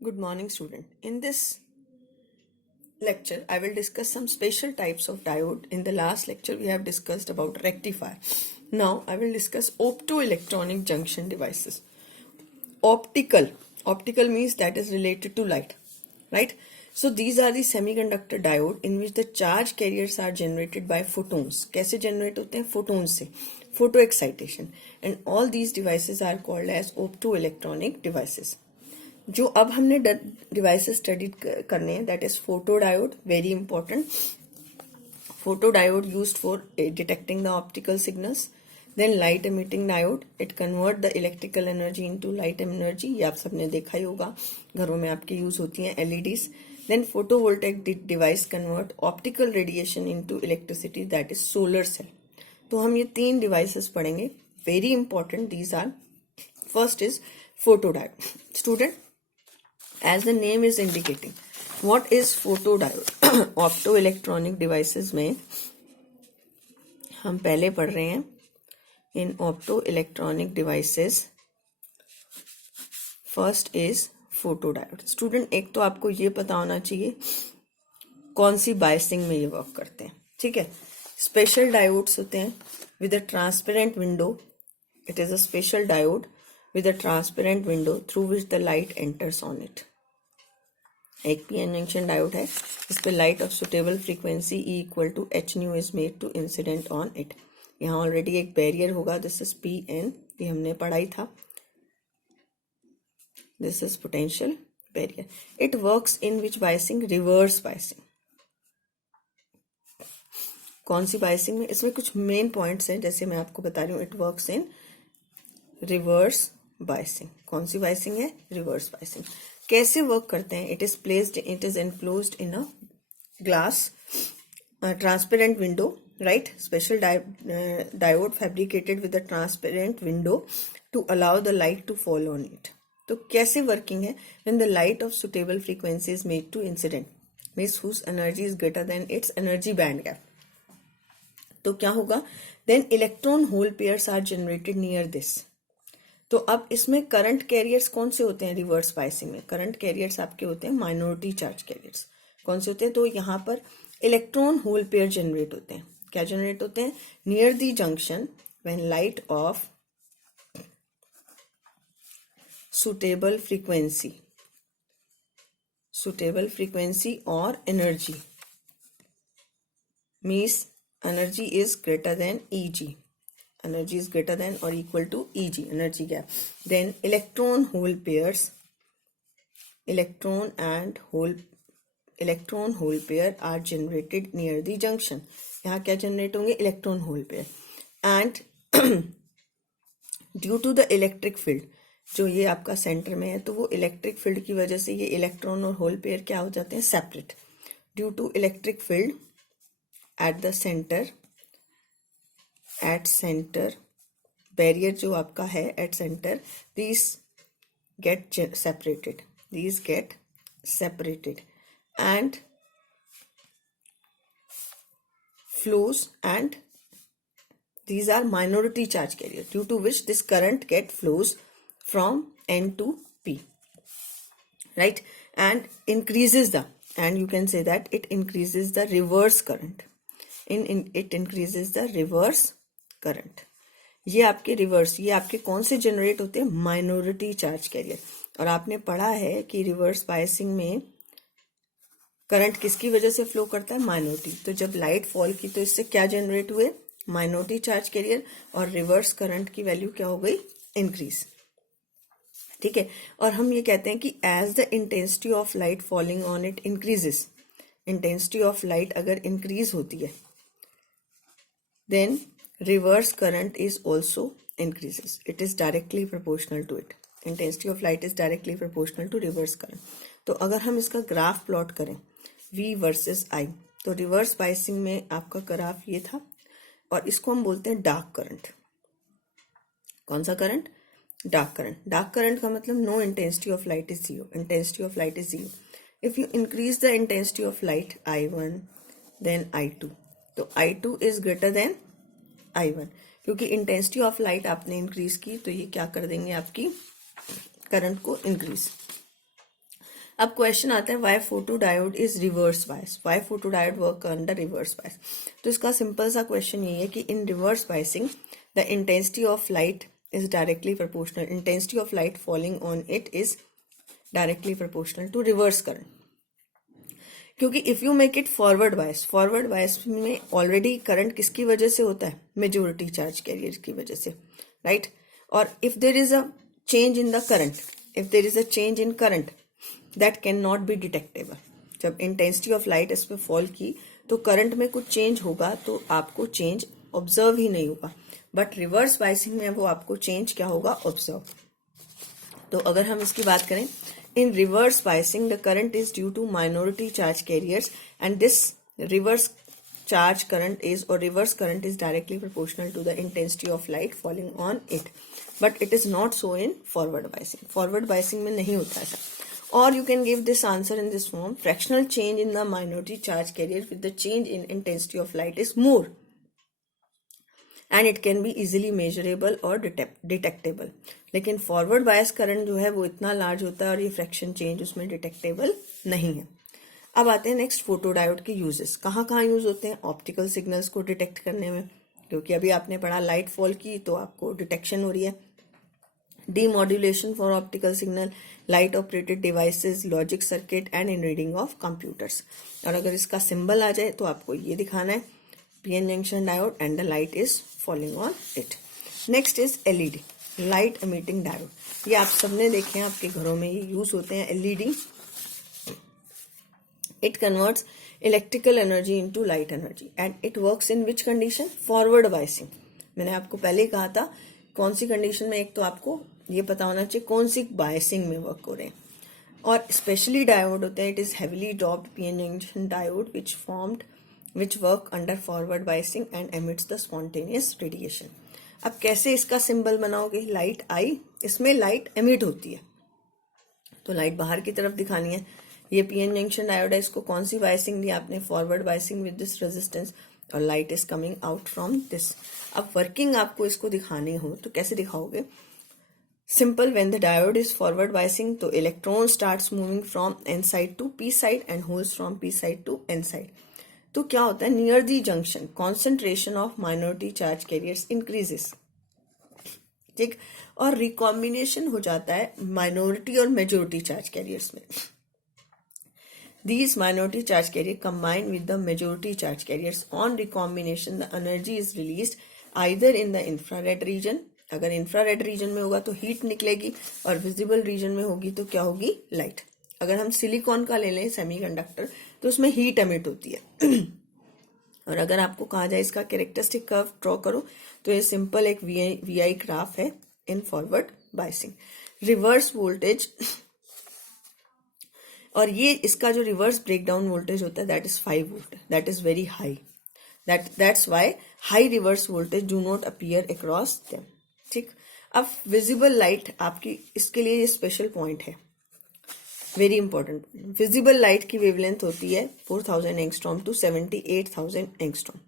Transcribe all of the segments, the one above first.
Good morning, student. In this lecture, I will discuss some special types of diode. In the last lecture, we have discussed about rectifier. Now, I will discuss optoelectronic junction devices. Optical. Optical means that is related to light, right? So, these are the semiconductor diode in which the charge carriers are generated by photons. कैसे generate होते हैं? Photons से. Photo excitation. And all these devices are called as optoelectronic devices. जो अब हमने devices study करने हैं that is photo diode, very important. Photo diode used for detecting the optical signals. Then light emitting diode, it convert the electrical energy into light energy. ये आप सबने देखा ही होगा, घरों में आपके यूज होती हैं LEDs. Then photovoltaic device convert optical radiation into electricity, that is solar cell. तो हम ये तीन डिवाइसेस पढ़ेंगे, very important these are. First is photo diode. Student, as the name is indicating, what is photodiode? Optoelectronic devices में हम पहले पढ़ रहे हैं. In optoelectronic devices, first is photodiode. Student, एक तो आपको ये पता होना चाहिए कौन सी बायसिंग में ये वर्क करते हैं. ठीक है, स्पेशल डायोड्स होते हैं with a transparent window. It is a special diode with a transparent window through which the light enters on it. एक पीएन जंक्शन डायोड है इस पे light of suitable frequency E equal to H nu is made to incident on it. यहाँ already एक barrier होगा, this is P N, ये हमने पढ़ा ही था. This is potential barrier. It works in which biasing? Reverse biasing. कौन सी बायसिंग में? इसमें कुछ मेन पॉइंट्स हैं, जैसे मैं आपको बता रही हूँ. It works in reverse biasing. कौन सी बायसिंग है? Reverse biasing. कैसे वर्क करते हैं? It is enclosed in a glass transparent window, right? Special diode fabricated with a transparent window to allow the light to fall on it. तो कैसे working है? When the light of suitable frequency is made to incident means whose energy is greater than its energy band gap. तो क्या होगा? Then electron hole pairs are generated near this. तो अब इसमें current carriers कौन से होते हैं? रिवर्स बायसिंग में करंट कैरियर्स आपके होते हैं माइनॉरिटी चार्ज कैरियर्स. कौन से होते हैं? तो यहाँ पर इलेक्ट्रॉन होल पेयर जनरेट होते हैं. क्या जनरेट होते हैं? Near the junction when light of suitable frequency और energy means energy is greater than Eg. Energy is greater than or equal to Eg, energy gap. Then electron hole pairs are generated near the junction. यहाँ क्या generate होंगे? Electron hole pair. And due to the electric field, जो ये आपका centre में है, तो वो इलेक्ट्रिक फील्ड की वजह से ये इलेक्ट्रॉन और होल पेयर क्या हो जाते हैं? Separate. Due to electric field at the centre, barrier जो आपका है at centre, these get separated and flows, and these are minority charge carrier due to which this current flows from N to P, right? And you can say that it increases the reverse current. It increases the reverse current. ये आपके कौन से generate होते हैं? Minority charge carrier. और आपने पढ़ा है कि रिवर्स बायसिंग में करंट किसकी वजह से फ्लो करता है? माइनॉरिटी. तो जब लाइट फॉल की तो इससे क्या जनरेट हुए? Minority charge carrier. और रिवर्स करंट की वैल्यू क्या हो गई? इंक्रीज. ठीक है. और हम ये कहते हैं कि as the intensity of light falling on it increases, intensity of light अगर इंक्रीज होती है then reverse current is also increases. It is directly proportional to it. Intensity of light is directly proportional to reverse current. तो अगर हम इसका graph plot करें V versus I, तो reverse biasing में आपका ग्राफ ये था, और इसको हम बोलते हैं डार्क करंट. कौन सा करंट? Dark current. डार्क करंट का मतलब no intensity of light is zero. Intensity of light is zero. If you increase the intensity of light I1 then I2, तो I2 is greater than I1. क्योंकि intensity of light आपने increase की तो ये क्या कर देंगे? आपकी करंट को इंक्रीज. अब क्वेश्चन आता है why photo diode is reverse bias, why photo diode work under reverse bias. तो इसका सिंपल सा क्वेश्चन ये है कि in reverse biasing the intensity of light is directly proportional, intensity of light falling on it is directly proportional to reverse current. क्योंकि if you make it forward bias, forward bias में already current किसकी वजह से होता है, majority charge carrier की वजह से, राइट। और if there is a change in the current, if there is a change in current that can not be detectable. जब इंटेंसिटी ऑफ लाइट इस पर फॉल की तो करंट में कुछ चेंज होगा तो आपको चेंज ऑब्जर्व ही नहीं होगा, बट रिवर्स बायसिंग में वो आपको चेंज क्या होगा, ऑब्जर्व। तो अगर हम इसकी बात करें, in reverse biasing the current is due to minority charge carriers and this reverse charge current is or reverse current is directly proportional to the intensity of light falling on it, but it is not so in forward biasing, forward biasing में नहीं होता ऐसा। or you can give this answer in this form, fractional change in the minority charge carrier with the change in intensity of light is more and it can be easily measurable or detectable। लेकिन forward bias current जो है वो इतना large होता है और ये fraction change उसमें डिटेक्टेबल नहीं है। अब आते हैं नेक्स्ट फोटो डायोड के यूजेस, कहाँ कहाँ यूज होते हैं, ऑप्टिकल सिग्नल्स को डिटेक्ट करने में, क्योंकि अभी आपने पढ़ा लाइट फॉल की तो आपको डिटेक्शन हो रही है। Demodulation for optical signal, light operated devices, logic circuit and in reading of computers. और अगर इसका सिंबल आ जाए तो आपको ये दिखाना है PN junction diode and the light is falling on it. Next is LED, light emitting diode. ये आप सबने देखे हैं, आपके घरों में ये यूज होते हैं LED. It converts electrical energy into light energy and it works in which condition, forward biasing. मैंने आपको पहले कहा था कौन सी कंडीशन में, एक तो आपको ये पता होना चाहिए कौन सी बायसिंग में वर्क हो रहे हैं। और स्पेशली डायोड होते हैं, it is heavily doped PN junction diode which work under forward biasing and emits the spontaneous radiation. अब कैसे इसका सिंबल बनाओगे, लाइट आई, इसमें लाइट एमिट होती है तो लाइट बाहर की तरफ दिखानी है। ये पीएन जंक्शन डायोड है, इसको कौन सी बायसिंग दी आपने, forward biasing with this resistance, और light is coming out from this. अब वर्किंग आपको इसको दिखानी हो तो कैसे दिखाओगे, simple, when the diode is forward biasing तो electron starts moving from N side to P side and holes from P side to N side. तो क्या होता है, near the junction concentration of minority charge carriers increases, ठीक, और recombination हो जाता है माइनॉरिटी और मेजोरिटी चार्ज कैरियर्स में। These minority charge carrier combine with the majority charge carriers. On recombination, the energy is released either in the infrared region. अगर infrared region में होगा तो हीट निकलेगी और visible region में होगी तो क्या होगी, लाइट। अगर हम सिलिकॉन का ले लें सेमीकंडक्टर तो उसमें हीट एमिट होती है। और अगर आपको कहा जाए इसका कैरेक्टरिस्टिक कर्व ड्रॉ करो तो ये सिंपल एक वी ग्राफ है in forward biasing. Reverse voltage, और ये इसका जो रिवर्स ब्रेकडाउन वोल्टेज होता है that is 5 volt, that is very high, that's why high reverse voltage do not appear across them, ठीक। अब विजिबल लाइट आपकी, इसके लिए ये स्पेशल पॉइंट है, वेरी इंपॉर्टेंट। विजिबल लाइट की वेवलेंथ होती है 4000 एंगस्ट्रॉम टू 78,000 एंगस्ट्रॉम।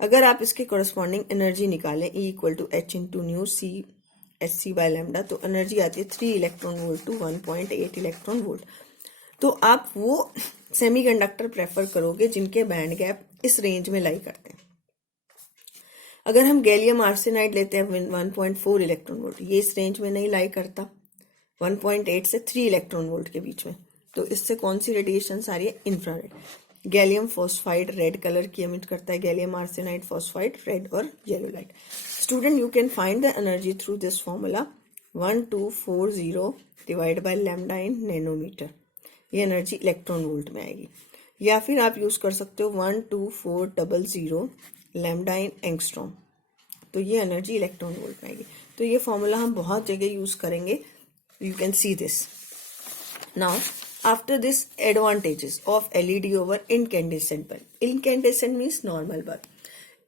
अगर आप इसके कॉरस्पॉन्डिंग एनर्जी निकालें E = H × nu C SC by lambda, तो एनर्जी आती है 3 electron volt to 1.8 electron volt. तो आप वो सेमीकंडक्टर प्रेफर करोगे जिनके बैंड गैप इस रेंज में लाई करते हैं। अगर हम गैलियम आर्सेनाइड लेते हैं 1.4 इलेक्ट्रॉन वोल्ट, ये इस रेंज में नहीं लाई करता, 1.8 से 3 इलेक्ट्रॉन वोल्ट के बीच में। तो इससे कौन सी रेडिएशन आ रही है, infrared. Gallium phosphide red colour की एमिट करता है, गैलियम आर्सेनाइड फॉस्फाइड रेड और yellow light. Student, you can find the energy through this formula 1240 divide by lambda in nanometre. ये एनर्जी इलेक्ट्रॉन वोल्ट में आएगी, या फिर आप यूज कर सकते हो 12400 लैम्डा इन एंगस्ट्रॉम, तो ये एनर्जी इलेक्ट्रॉन वोल्ट में आएगी। तो ये फॉर्मूला हम बहुत जगह यूज करेंगे, you can see this. Now after this, advantages of LED over incandescent bulb. Incandescent means normal bulb.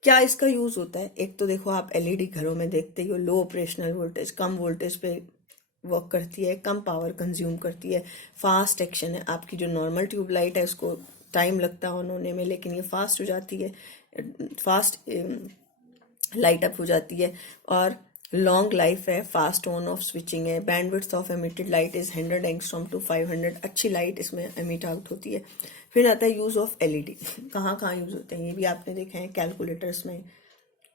क्या इसका यूज होता है, एक तो देखो आप एलईडी घरों में देखते ही हो, लो ऑपरेशनल वोल्टेज, कम वोल्टेज पे वर्क करती है, कम पावर कंज्यूम करती है, फास्ट एक्शन है। आपकी जो नॉर्मल ट्यूबलाइट है उसको टाइम लगता है ऑन होने में, लेकिन ये फास्ट हो जाती है, फास्ट लाइट अप हो जाती है। और लॉन्ग लाइफ है, फास्ट ऑन ऑफ स्विचिंग है, bandwidth of emitted light is 100 angstrom to 500, अच्छी लाइट इसमें एमिट आउट होती है। फिर आता है यूज ऑफ एलईडी, कहाँ कहाँ यूज होते हैं ये भी आपने देखा है कैलकुलेटर्स में।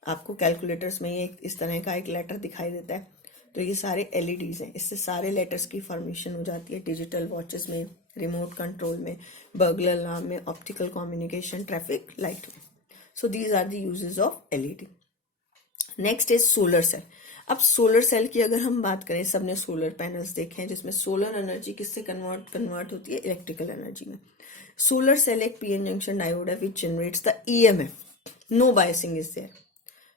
आपको कैलकुलेटर्स में ये इस तरह का एक लेटर दिखाई देता है, तो ये सारे एलईडीज हैं, इससे सारे लेटर्स की फॉर्मेशन हो जाती है। डिजिटल वॉचेस में, रिमोट कंट्रोल में, बर्गलर अलार्म में, ऑप्टिकल कम्युनिकेशन, ट्रैफिक लाइट में। So these are the uses of LED. Next is solar cell. अब सोलर सेल की अगर हम बात करें, सबने सोलर पैनल्स देखे हैं जिसमें सोलर एनर्जी किससे कन्वर्ट होती है, इलेक्ट्रिकल एनर्जी में। सोलर सेल एक पीएन जंक्शन डायोड है which generates the EMF, no biasing is there,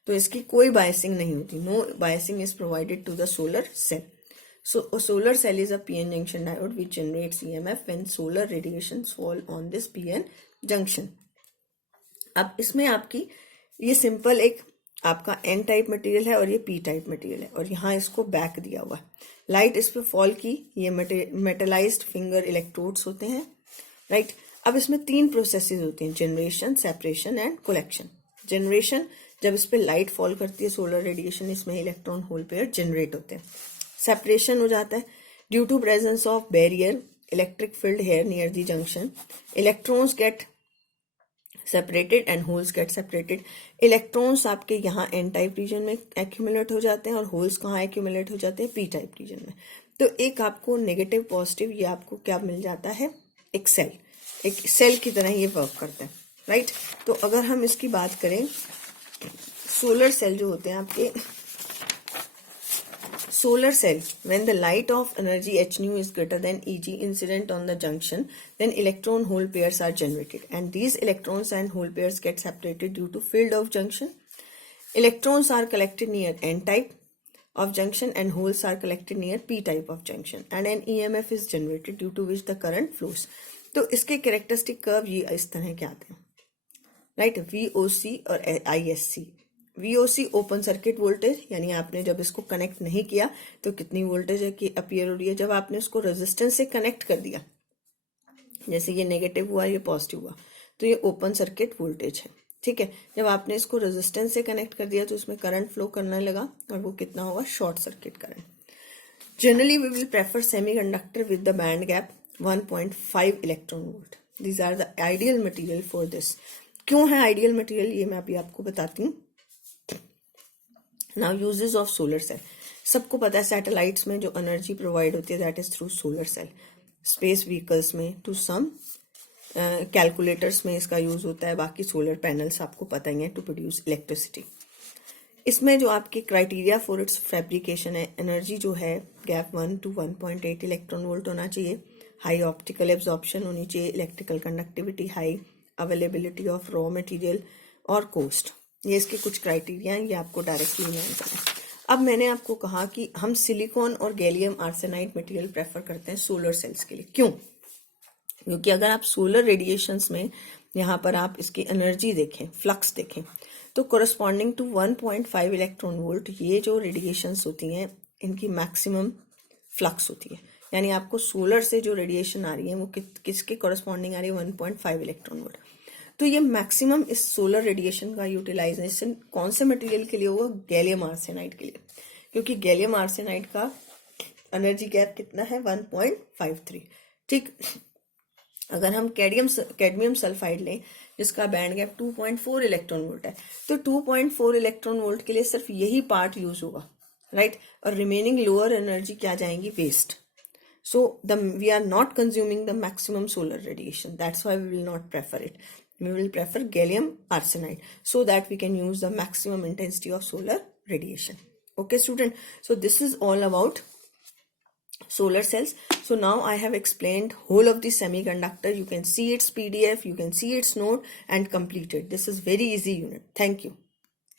तो इसकी कोई बायसिंग नहीं होती, no biasing is provided to the solar cell. So a solar cell is a PN junction diode which generates EMF when solar radiations fall on this PN junction. अब इसमें आपकी ये simple एक आपका N टाइप मटेरियल है और ये P type material है और यहाँ इसको बैक दिया हुआ है। लाइट इस पे फॉल की, ये मेटलाइज्ड फिंगर इलेक्ट्रोड्स होते हैं, राइट। अब इसमें 3 प्रोसेसेस होती हैं, generation, separation and collection. Generation, जब इस पे लाइट फॉल करती है सोलर रेडिएशन, इसमें इलेक्ट्रॉन होल पेयर जनरेट होते हैं। सेपरेशन हो जाता है due to presence of barrier electric field here near the junction, electrons get separated and holes get separated. Electrons आपके यहाँ एन टाइप रीजन में एक्यूमुलेट हो जाते हैं और होल्स कहाँ एक्यूमुलेट हो जाते हैं, पी टाइप रीजन में। तो एक आपको नेगेटिव पॉजिटिव ये आपको क्या मिल जाता है, एक सेल, एक सेल की तरह ये वर्क करता है, राइट। तो अगर हम इसकी बात करें, सोलर सेल जो होते हैं आपके, solar cell, when the light of energy h nu is greater than Eg incident on the junction, then electron hole pairs are generated and these electrons and hole pairs get separated due to field of junction. Electrons are collected near n type of junction and holes are collected near p type of junction and an EMF is generated due to which the current flows. तो इसके characteristic curve ये इस तरह के आते हैं, right, VOC और ISC। VOC open circuit voltage, यानी आपने जब इसको कनेक्ट नहीं किया तो कितनी वोल्टेज है कि अपीयर हो रही है। जब आपने इसको रेजिस्टेंस से कनेक्ट कर दिया, जैसे ये नेगेटिव हुआ ये पॉजिटिव हुआ, तो ये ओपन सर्किट वोल्टेज है, ठीक है। जब आपने इसको रेजिस्टेंस से कनेक्ट कर दिया तो उसमें करंट फ्लो करने लगा और वो कितना होगा, short circuit current. Generally we will prefer semiconductor with the band gap 1.5 electron volt. These are the ideal material for this. क्यों है आइडियल मटेरियल, ये मैं अभी आपको बताती हूँ। Now uses of solar cell, सबको पता है सैटेलाइट्स में जो एनर्जी प्रोवाइड होती है that is through solar cell. Space vehicles में, टू सम कैलकुलेटर्स में इसका यूज होता है, बाकी सोलर पैनल्स आपको पता ही है टू प्रोड्यूस इलेक्ट्रिसिटी। इसमें जो आपके क्राइटेरिया फॉर इट्स फैब्रिकेशन है, एनर्जी जो है गैप 1 to 1.8 इलेक्ट्रॉन वोल्ट होना चाहिए, हाई ऑप्टिकल एब्जॉर्प्शन होनी चाहिए, electrical conductivity high, availability of raw material और कॉस्ट, ये इसके कुछ क्राइटेरिया हैं, ये आपको डायरेक्टली नहीं आता है। अब मैंने आपको कहा कि हम सिलिकॉन और गैलियम आर्सेनाइड मटेरियल प्रेफर करते हैं सोलर सेल्स के लिए। क्यों? क्योंकि अगर आप सोलर रेडिएशंस में यहाँ पर आप इसकी एनर्जी देखें, फ्लक्स देखें, तो कोरस्पॉन्डिंग टू 1.5 इलेक्ट्रॉन वोल्ट ये जो रेडिएशंस होती हैं इनकी मैक्सिमम फ्लक्स होती है। यानी आपको सोलर से जो रेडिएशन आ रही है वो किसके कोरस्पॉन्डिंग आ रही है, 1.5 इलेक्ट्रॉन वोल्ट। तो ये मैक्सिमम इस सोलर रेडिएशन का यूटिलाइजेशन कौन से मटेरियल के लिए होगा, गैलियम आर्सेनाइड के लिए, क्योंकि गैलियम आर्सेनाइड का एनर्जी गैप कितना है, 1.53, ठीक। अगर हम कैडमियम सल्फाइड लें जिसका बैंड गैप 2.4 इलेक्ट्रॉन वोल्ट है, तो 2.4 इलेक्ट्रॉन वोल्ट के लिए सिर्फ यही पार्ट यूज होगा, राइट, और रिमेनिंग लोअर एनर्जी क्या जाएंगी, waste. So we are not consuming the maximum solar radiation. That's why we will not prefer it. We will prefer gallium arsenide so that we can use the maximum intensity of solar radiation. Okay, student. So this is all about solar cells. So now I have explained whole of the semiconductor. You can see its PDF, you can see its note and complete it. This is very easy unit. Thank you.